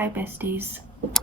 Hi besties.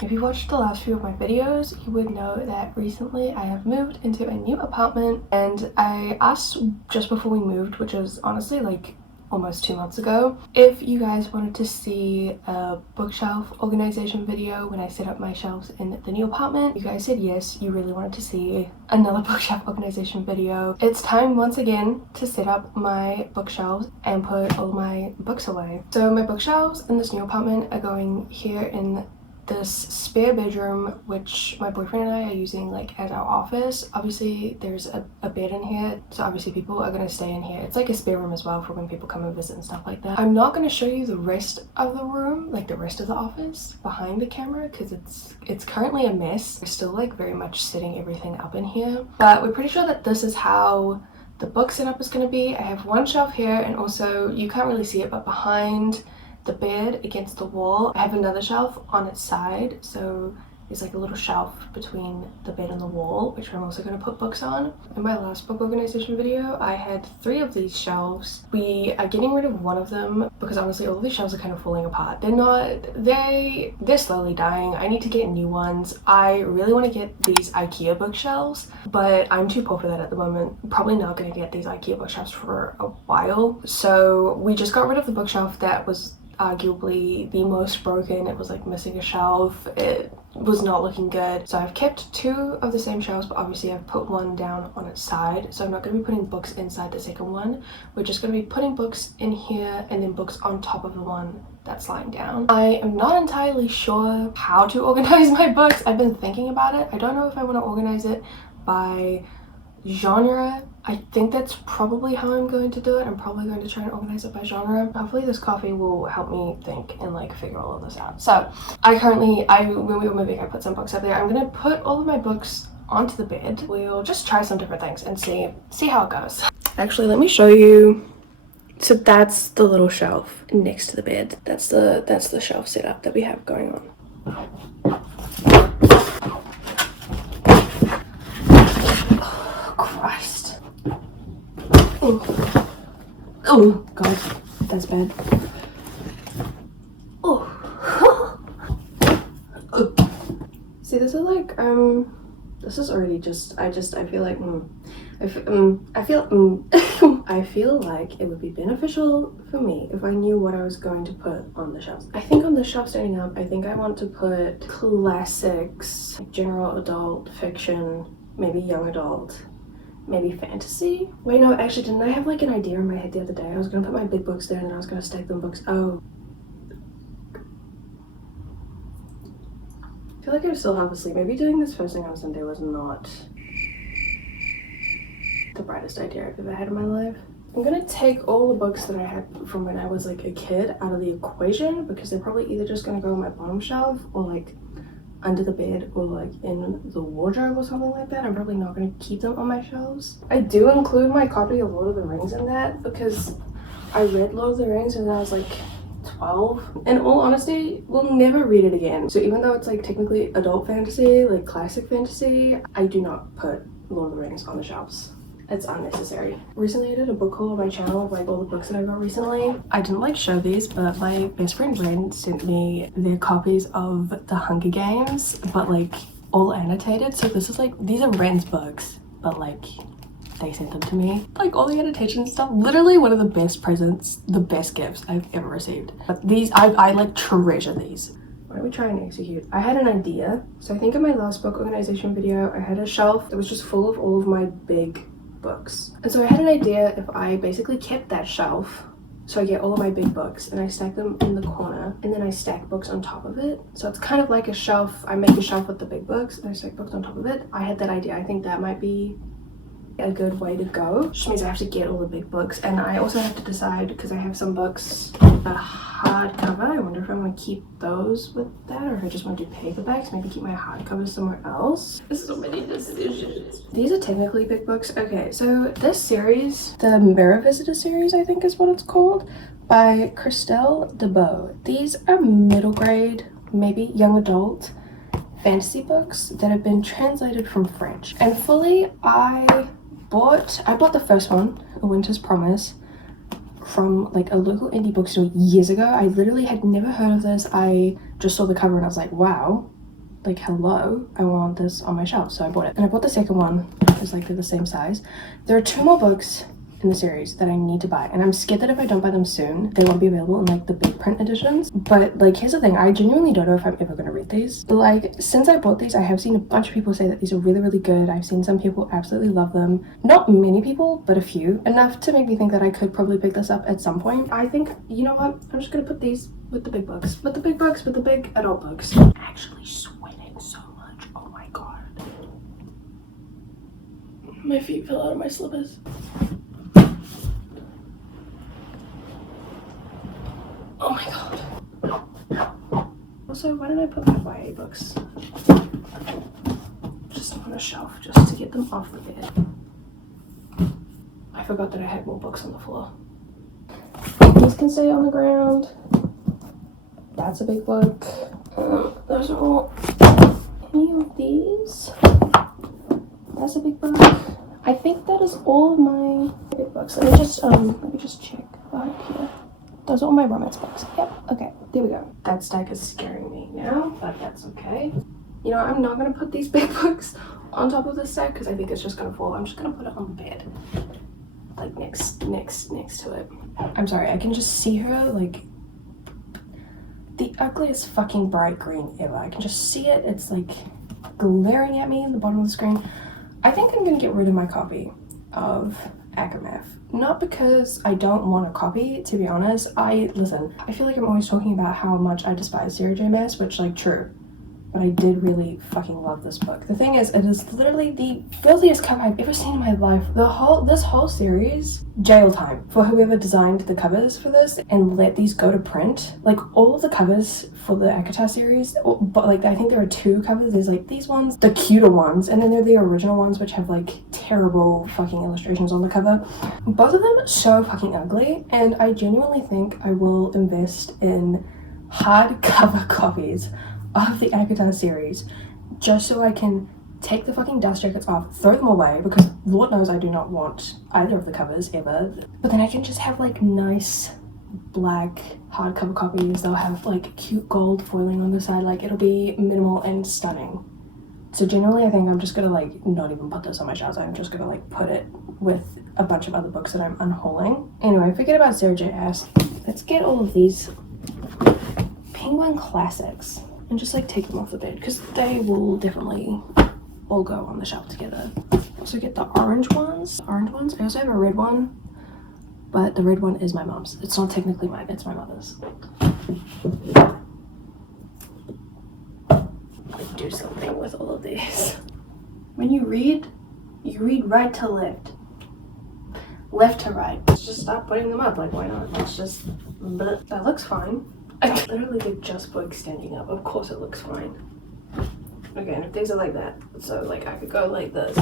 If you watched the last few of my videos, you would know that recently I have moved into a new apartment, and I asked just before we moved, which is honestly like almost 2 months ago, if you guys wanted to see a bookshelf organization video when I set up my shelves in the new apartment. You guys said yes, you really wanted to see another bookshelf organization video. It's time once again to set up my bookshelves and put all my books away. So my bookshelves in this new apartment are going here in this spare bedroom, which my boyfriend and I are using like as our office. Obviously there's a bed in here, so obviously people are going to stay in here. It's like a spare room as well for when people come and visit and stuff like that. I'm not going to show you the rest of the room, like the rest of the office behind the camera, because it's currently a mess. We're still like very much setting everything up in here, but we're pretty sure that this is how the book setup is going to be. I have one shelf here, and also you can't really see it, but behind the bed against the wall I have another shelf on its side, so there's like a little shelf between the bed and the wall, which I'm also going to put books on. In my last book organization video I had 3 of these shelves. We are getting rid of one of them because honestly all of these shelves are kind of falling apart. They're slowly dying. I need to get new ones. I really want to get these IKEA bookshelves, but I'm too poor for that at the moment. I'm probably not going to get these IKEA bookshelves for a while, so we just got rid of the bookshelf that was arguably the most broken. It was like missing a shelf. It was not looking good, so I've kept 2 of the same shelves, but obviously I've put one down on its side, so I'm not going to be putting books inside the second one. We're just going to be putting books in here and then books on top of the one that's lying down. I am not entirely sure how to organize my books. I've been thinking about it. I don't know if I want to organize it by genre. I think that's probably how I'm going to do it. I'm probably going to try and organize it by genre. Hopefully this coffee will help me think and like figure all of this out. So when we were moving, I put some books up there. I'm gonna put all of my books onto the bed. We'll just try some different things and see how it goes. Actually, let me show you. So that's the little shelf next to the bed. That's the shelf setup that we have going on. Oh god, that's bad. Oh. See, this is like this is already just I feel like I feel like it would be beneficial for me if I knew what I was going to put on the shelves. I think on the shelf standing up, I think I want to put classics, like general adult fiction, maybe young adult, maybe fantasy. Wait, no, actually, didn't I have like an idea in my head the other day? I was gonna put my big books there and then I was gonna stack them books. Oh. I feel like I'm still half asleep. Maybe doing this first thing on Sunday was not the brightest idea I've ever had in my life. I'm gonna take all the books that I had from when I was like a kid out of the equation, because they're probably either just gonna go on my bottom shelf or like under the bed or like in the wardrobe or something like that. I'm probably not going to keep them on my shelves. I do include my copy of Lord of the Rings in that because I read Lord of the Rings when I was like 12. In all honesty, we'll never read it again. So even though it's like technically adult fantasy, like classic fantasy, I do not put Lord of the Rings on the shelves. It's unnecessary. Recently I did a book haul on my channel of like all the books that I got recently. I didn't like show these, but my best friend Ren sent me their copies of The Hunger Games, but like all annotated. So this is like, these are Ren's books, but like they sent them to me. Like all the annotation stuff, literally one of the best presents, the best gifts I've ever received. But these, I like treasure these. Why don't we try and execute? I had an idea. So I think in my last book organization video, I had a shelf that was just full of all of my big books, and so I had an idea if I basically kept that shelf, so I get all of my big books and I stack them in the corner, and then I stack books on top of it. So it's kind of like a shelf. I make a shelf with the big books and I stack books on top of it. I had that idea. I think that might be a good way to go. Which means I have to get all the big books, and I also have to decide, because I have some books that are hardcover. I wonder if I want to keep those with that, or if I just want to do paperbacks. Maybe keep my hardcover somewhere else. There's so many decisions. These are technically big books. Okay, so this series, the Mirror Visitor series, I think is what it's called, by Christelle DeBow. These are middle grade, maybe young adult fantasy books that have been translated from French. And fully, I bought the first one, A Winter's Promise, from like a local indie bookstore years ago. I literally had never heard of this. I just saw the cover and I was like, wow, like hello, I want this on my shelf. So I bought it, and I bought the second one because like they're the same size. There are 2 more books in the series that I need to buy, and I'm scared that if I don't buy them soon they won't be available in like the big print editions. But like here's the thing, I genuinely don't know if I'm ever going to read these. Like since I bought these, I have seen a bunch of people say that these are really, really good. I've seen some people absolutely love them. Not many people, but a few, enough to make me think that I could probably pick this up at some point. I think, you know what, I'm just gonna put these with the big books, with the big books, with the big adult books. I'm actually sweating so much, oh my god. My feet fell out of my slippers. Oh my god. Also, why didn't I put my YA books just on a shelf just to get them off the bed? I forgot that I had more books on the floor. These can stay on the ground. That's a big book. Those are all. Any of these? That's a big book. I think that is all of my big books. Let me just check right here. Those are all my romance books. Yep, okay, there we go. That stack is scaring me now, but that's okay. You know, I'm not gonna put these big books on top of this stack because I think it's just gonna fall. I'm just gonna put it on the bed, like next to it. I'm sorry, I can just see her, like, the ugliest fucking bright green ever. I can just see it. It's like glaring at me in the bottom of the screen. I think I'm gonna get rid of my copy of Akamath. Not because I don't want a copy, to be honest. Listen, I feel like I'm always talking about how much I despise Sarah J Maas, which, like, true. But I did really fucking love this book. The thing is, it is literally the filthiest cover I've ever seen in my life. This whole series, jail time for whoever designed the covers for this and let these go to print. Like, all of the covers for the ACOTAR series, but like I think there are 2 covers. There's like these ones, the cuter ones, and then there are the original ones which have like terrible fucking illustrations on the cover. Both of them are so fucking ugly, and I genuinely think I will invest in hardcover copies of the ACOTAR series just so I can take the fucking dust jackets off, throw them away, because Lord knows I do not want either of the covers ever. But then I can just have like nice black hardcover copies. They'll have like cute gold foiling on the side. Like, it'll be minimal and stunning. So generally I think I'm just gonna like not even put this on my shelves. I'm just gonna like put it with a bunch of other books that I'm unhauling. Anyway, forget about Sarah J Maas. Let's get all of these Penguin classics and just like take them off the bed because they will definitely all go on the shelf together. Also get the orange ones. I also have a red one, but the red one is my mom's. It's not technically mine, it's my mother's. Like, do something with all of these. When you read right to left. Left to right. Let's just stop putting them up. Like, why not? It's just, that looks fine. I literally did just books standing up. Of course it looks fine. Okay, and if these are like that, so like I could go like this.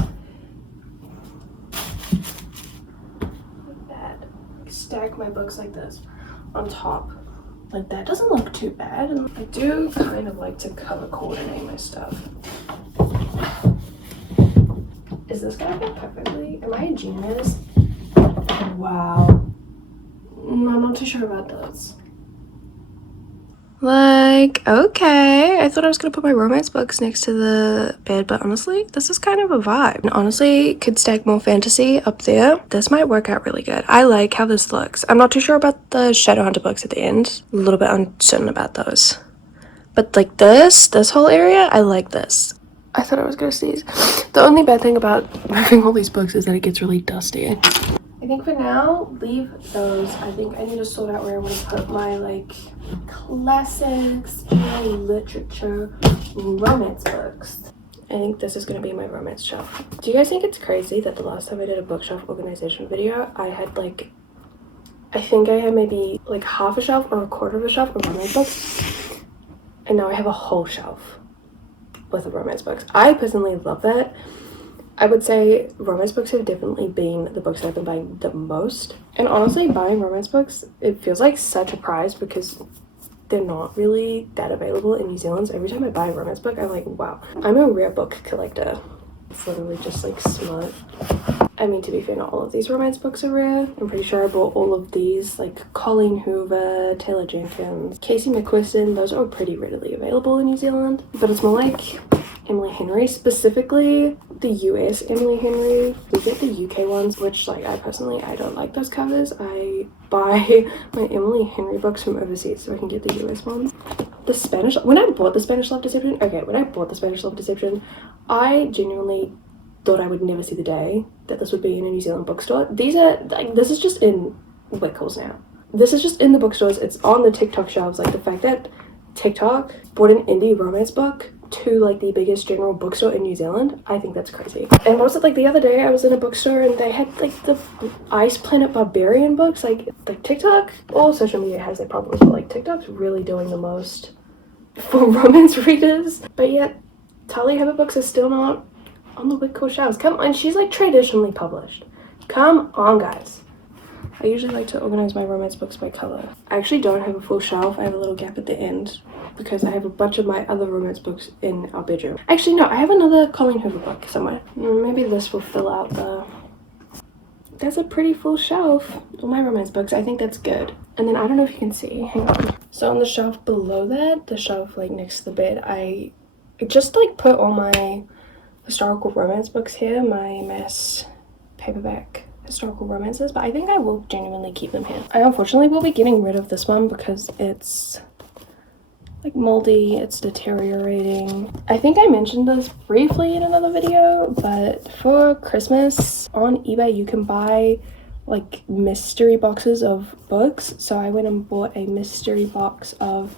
Like that. Stack my books like this on top. Like that. Doesn't look too bad. And I do kind of like to color coordinate my stuff. Is this gonna fit perfectly? Am I a genius? Wow. I'm not too sure about those. Like, okay, I thought I was gonna put my romance books next to the bed, but honestly, this is kind of a vibe. And honestly, could stack more fantasy up there. This might work out really good. I like how this looks. I'm not too sure about the Shadowhunter books at the end. A little bit uncertain about those. But like this whole area, I like this. I thought I was gonna sneeze. The only bad thing about moving all these books is that it gets really dusty. I think for now, leave those. I think I need to sort out where I want to put my like classics, literature, romance books. I think this is going to be my romance shelf. Do you guys think it's crazy that the last time I did a bookshelf organization video, I had like, I think I had maybe like half a shelf or a quarter of a shelf of romance books, and now I have a whole shelf with the romance books. I personally love that. I would say romance books have definitely been the books that I've been buying the most. And honestly, buying romance books, it feels like such a prize because they're not really that available in New Zealand. So every time I buy a romance book, I'm like, wow, I'm a rare book collector. It's literally just like smut. I mean, to be fair, not all of these romance books are rare. I'm pretty sure I bought all of these, like Colleen Hoover, Taylor Jenkins, Casey McQuiston. Those are pretty readily available in New Zealand. But it's more like Emily Henry, specifically the US Emily Henry. We get the UK ones, which like I don't like those covers. I buy my Emily Henry books from overseas so I can get the US ones. The Spanish, when I bought the Spanish Love Deception, I genuinely thought I would never see the day that this would be in a New Zealand bookstore. These are like, this is just in Wickles now. This is just in the bookstores. It's on the TikTok shelves. Like the fact that TikTok bought an indie romance book to like the biggest general bookstore in New Zealand, I think that's crazy. And what was it, like the other day I was in a bookstore and they had like the Ice Planet Barbarian books. Like TikTok, all social media has their problems, but like TikTok's really doing the most for romance readers. But yet Talia Hibbert books are still not on the Wickles shelves. Come on, she's like traditionally published. Come on, guys. I usually like to organize my romance books by color. I actually don't have a full shelf. I have a little gap at the end because I have a bunch of my other romance books in our bedroom. Actually, no, I have another Colleen Hoover book somewhere. Maybe this will fill out the... That's a pretty full shelf of my romance books. I think that's good. And then I don't know if you can see. Hang on. So on the shelf below that, the shelf like next to the bed, I just like put all my historical romance books here, my mass paperback historical romances, but I think I will genuinely keep them here. I unfortunately will be getting rid of this one because it's like moldy, it's deteriorating. I think I mentioned this briefly in another video, but for Christmas on eBay you can buy like mystery boxes of books. So I went and bought a mystery box of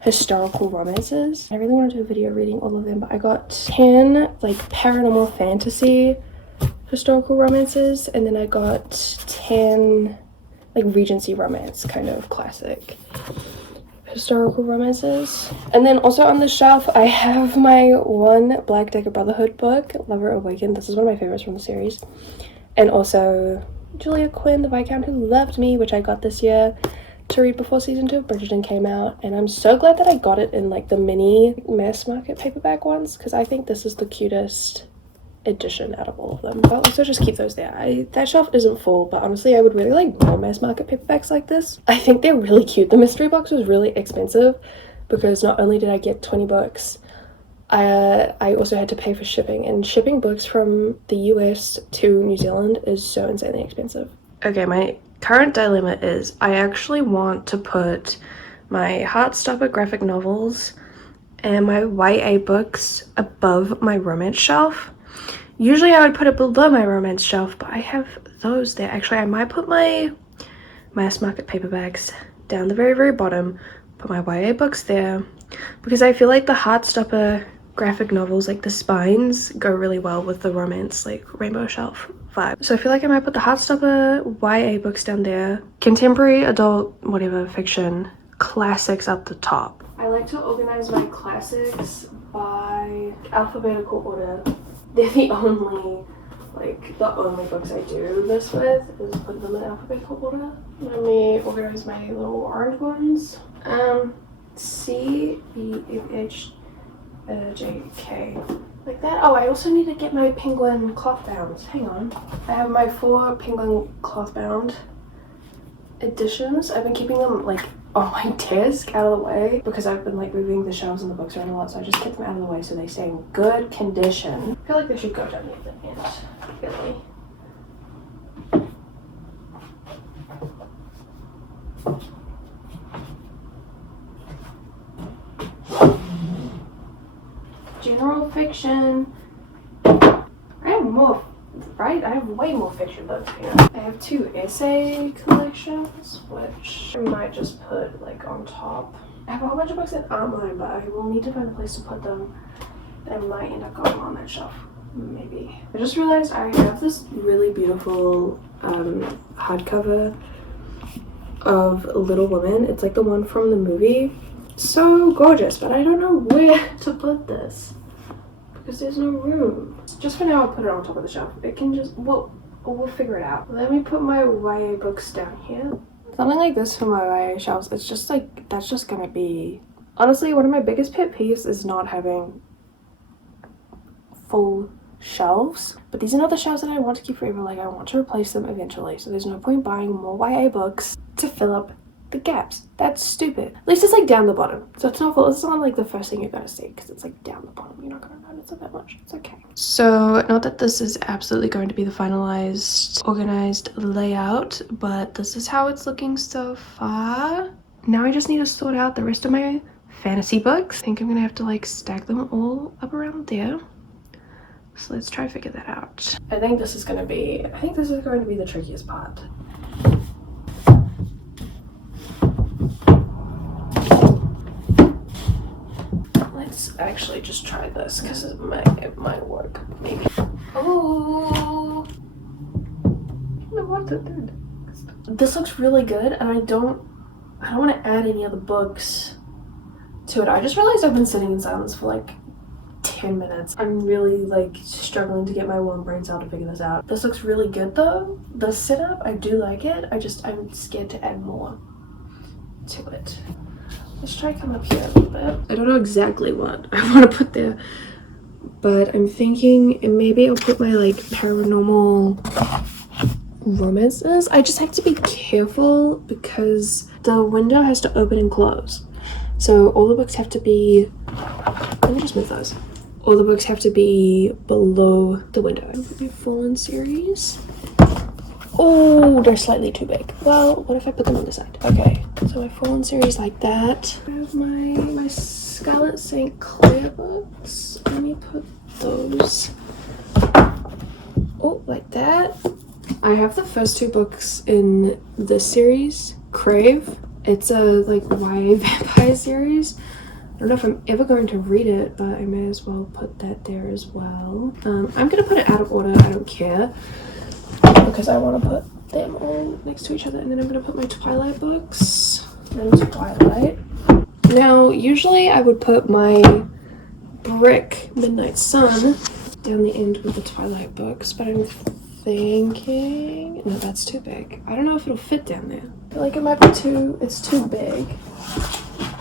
historical romances. I really want to do a video reading all of them, but I got 10 like paranormal fantasy historical romances, and then I got 10 like Regency romance kind of classic historical romances. And then also on the shelf I have my one Black Dagger Brotherhood book, Lover Awakened. This is one of my favorites from the series. And also Julia Quinn, the Viscount Who Loved Me, which I got this year to read before season 2 of Bridgerton came out, and I'm so glad that I got it in like the mini mass market paperback ones because I think this is the cutest edition out of all of them. I'll also just keep those there. That shelf isn't full, but honestly I would really like more mass market paperbacks like this. I think they're really cute. The mystery box was really expensive because not only did I get 20 books, I also had to pay for shipping, and shipping books from the US to New Zealand is so insanely expensive. Okay, my current dilemma is I actually want to put my Heartstopper graphic novels and my YA books above my romance shelf. Usually I would put it below my romance shelf, but I have those there. Actually, I might put my mass market paperbacks down the very, very bottom, put my YA books there, because I feel like the Heartstopper graphic novels, like the spines, go really well with the romance, like rainbow shelf vibe. So I feel like I might put the Heartstopper YA books down there, contemporary, adult, whatever, fiction, classics up the top. I like to organize my classics by alphabetical order. They're the only books I do this with, is put them in alphabetical order. Let me organize my little orange ones. C, B, F, H, J, K. Like that. Oh, I also need to get my penguin cloth bounds. Hang on. I have my 4 penguin cloth bound editions. I've been keeping them like on my desk out of the way because I've been like moving the shelves and the books around a lot, so I just kept them out of the way so they stay in good condition. I feel like they should go down near the end, really. General fiction. I have way more fiction books here. I have 2 essay collections, which I might just put like on top. I have a whole bunch of books that aren't mine, but I will need to find a place to put them. That might end up going on that shelf, maybe. I just realized I have this really beautiful hardcover of Little Women. It's like the one from the movie. So gorgeous, but I don't know where to put this because there's no room. Just for now, I'll put it on top of the shelf. It can just, we'll figure it out. Let me put my YA books down here. Something like this for my YA shelves, it's just like, that's just gonna be, honestly, one of my biggest pet peeves is not having full shelves, but these are not the shelves that I want to keep forever. Like, I want to replace them eventually, so there's no point buying more YA books to fill up the gaps. That's stupid. At least it's like down the bottom, so it's not full. It's not like the first thing you're gonna see because it's like down the bottom. You're not gonna notice it that much. It's okay. So not that this is absolutely going to be the finalized organized layout, but this is how it's looking so far. Now I just need to sort out the rest of my fantasy books. I think I'm gonna have to like stack them all up around there. So let's try to figure that out. I think this is going to be the trickiest part. Let's actually just try this because it might work maybe. Oh, I don't know what it did. This looks really good, and I don't want to add any other books to it. I just realized I've been sitting in silence for like 10 minutes. I'm really like struggling to get my warm brain cell to figure this out. This looks really good though. The setup, I do like it. I'm scared to add more to it. Let's try coming up here a little bit. I don't know exactly what I want to put there, but I'm thinking maybe I'll put my like paranormal romances. I just have to be careful because the window has to open and close. So all the books have to be, let me just move those. All the books have to be below the window. My Fallen series. Oh, they're slightly too big. Well, what if I put them on the side? Okay, so my Fallen series like that. I have my Scarlet St. Clair books. Let me put those. Oh, like that. I have the first two books in this series, Crave. It's a like YA vampire series. I don't know if I'm ever going to read it, but I may as well put that there as well. I'm gonna put it out of order, I don't care, because I want to put them all next to each other. And then I'm gonna put my Twilight books and Twilight. Now, usually I would put my Brick Midnight Sun down the end with the Twilight books, but I'm thinking, no, that's too big. I don't know if it'll fit down there. I feel like it might be it's too big.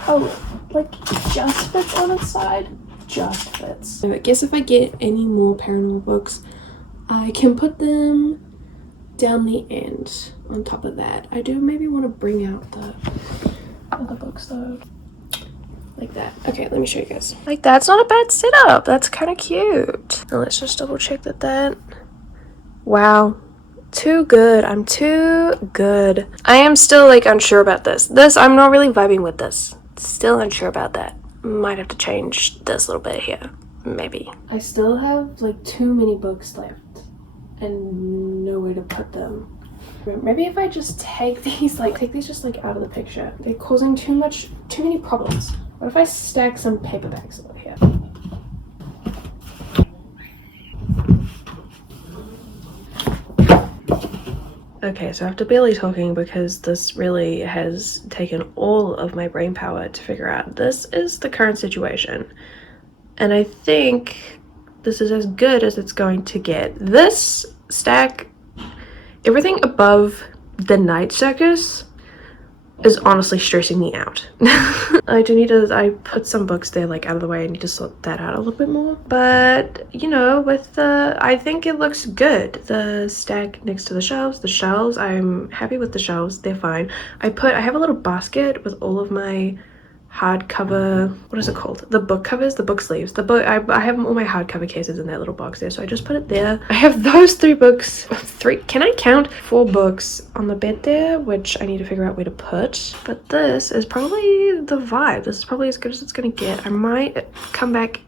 Oh, like just fits on its side. Just fits. So I guess if I get any more paranormal books, I can put them down the end on top of that. I do maybe want to bring out the other books though. Like that. Okay, let me show you guys. Like, that's not a bad setup. That's kind of cute. Now let's just double check that. Wow. Too good. I'm too good. I am still like unsure about this. I'm not really vibing with this. Still unsure about that. Might have to change this little bit here. Maybe. I still have like too many books left and nowhere to put them. Maybe if I just take these just like out of the picture. They're causing too many problems. What if I stack some paperbacks over here? Okay, so I have to barely talking because this really has taken all of my brain power to figure out. This is the current situation. And I think this is as good as it's going to get. This stack, everything above the Night Circus is honestly stressing me out. I put some books there like out of the way. I need to sort that out a little bit more. But, you know, I think it looks good. The stack next to the shelves, I'm happy with the shelves. They're fine. I have a little basket with all of my hardcover, what is it called? The book covers, the book sleeves. I have all my hardcover cases in that little box there, so I just put it there. I have those can I count 4 books on the bed there, which I need to figure out where to put. But this is probably the vibe. This is probably as good as it's gonna get. I might come back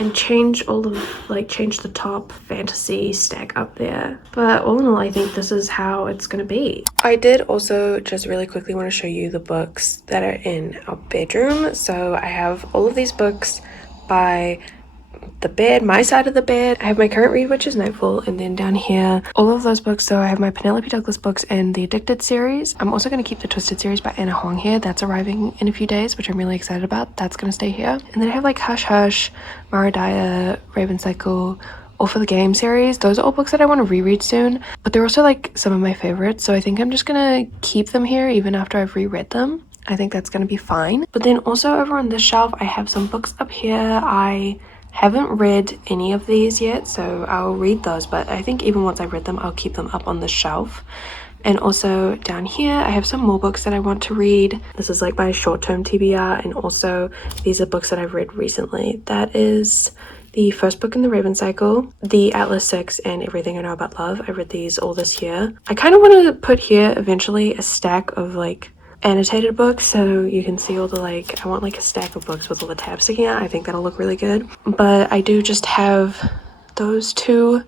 and change the top fantasy stack up there, but all in all, I think this is how it's gonna be. I did also just really quickly want to show you the books that are in our bedroom. So I have all of these books by the bed, my side of the bed. I have my current read, which is Nightfall, and then down here all of those books. So I have my Penelope Douglas books and the Addicted series. I'm also going to keep the Twisted series by Anna Huang here. That's arriving in a few days, which I'm really excited about. That's going to stay here. And then I have like Hush Hush, Maradaya, Raven Cycle, All for the Game series. Those are all books that I want to reread soon, but they're also like some of my favorites, so I think I'm just gonna keep them here even after I've reread them. I think that's gonna be fine. But then also over on this shelf I have some books up here. I Haven't read any of these yet, so I'll read those, but I think even once I've read them, I'll keep them up on the shelf. And also down here, I have some more books that I want to read. This is like my short-term TBR, and also these are books that I've read recently. That is the first book in the Raven Cycle, The Atlas 6, and Everything I Know About Love. I read these all this year. I kind of want to put here eventually a stack of like annotated books, so you can see all the like, I want like a stack of books with all the tabs sticking out. I think that'll look really good. But I do just have those two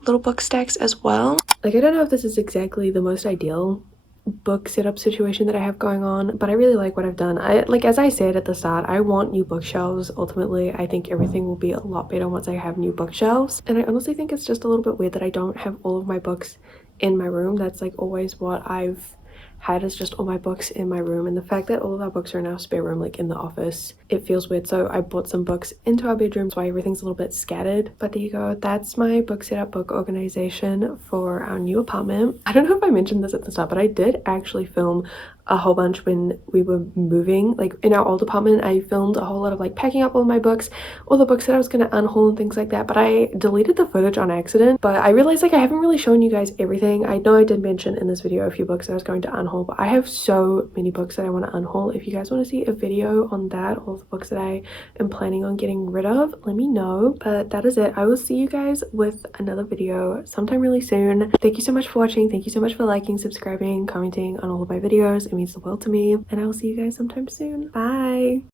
little book stacks as well. Like, I don't know if this is exactly the most ideal book setup situation that I have going on, but I really like what I've done. Like, as I said at the start, I want new bookshelves. Ultimately, I think everything will be a lot better once I have new bookshelves, and I honestly think it's just a little bit weird that I don't have all of my books in my room. That's like always what I've had, is just all my books in my room, and the fact that all of our books are in our spare room, like in the office, it feels weird. So I brought some books into our bedroom, so everything's a little bit scattered. But there you go, that's my book setup, book organization for our new apartment. I don't know if I mentioned this at the start, but I did actually film a whole bunch when we were moving. Like in our old apartment, I filmed a whole lot of like packing up all my books, all the books that I was gonna unhaul and things like that, but I deleted the footage on accident. But I realized like I haven't really shown you guys everything. I know I did mention in this video a few books that I was going to unhaul, but I have so many books that I want to unhaul. If you guys want to see a video on that, all the books that I am planning on getting rid of, let me know. But that is it. I will see you guys with another video sometime really soon. Thank you so much for watching. Thank you so much for liking, subscribing, commenting on all of my videos. It means the world to me, and I will see you guys sometime soon. Bye.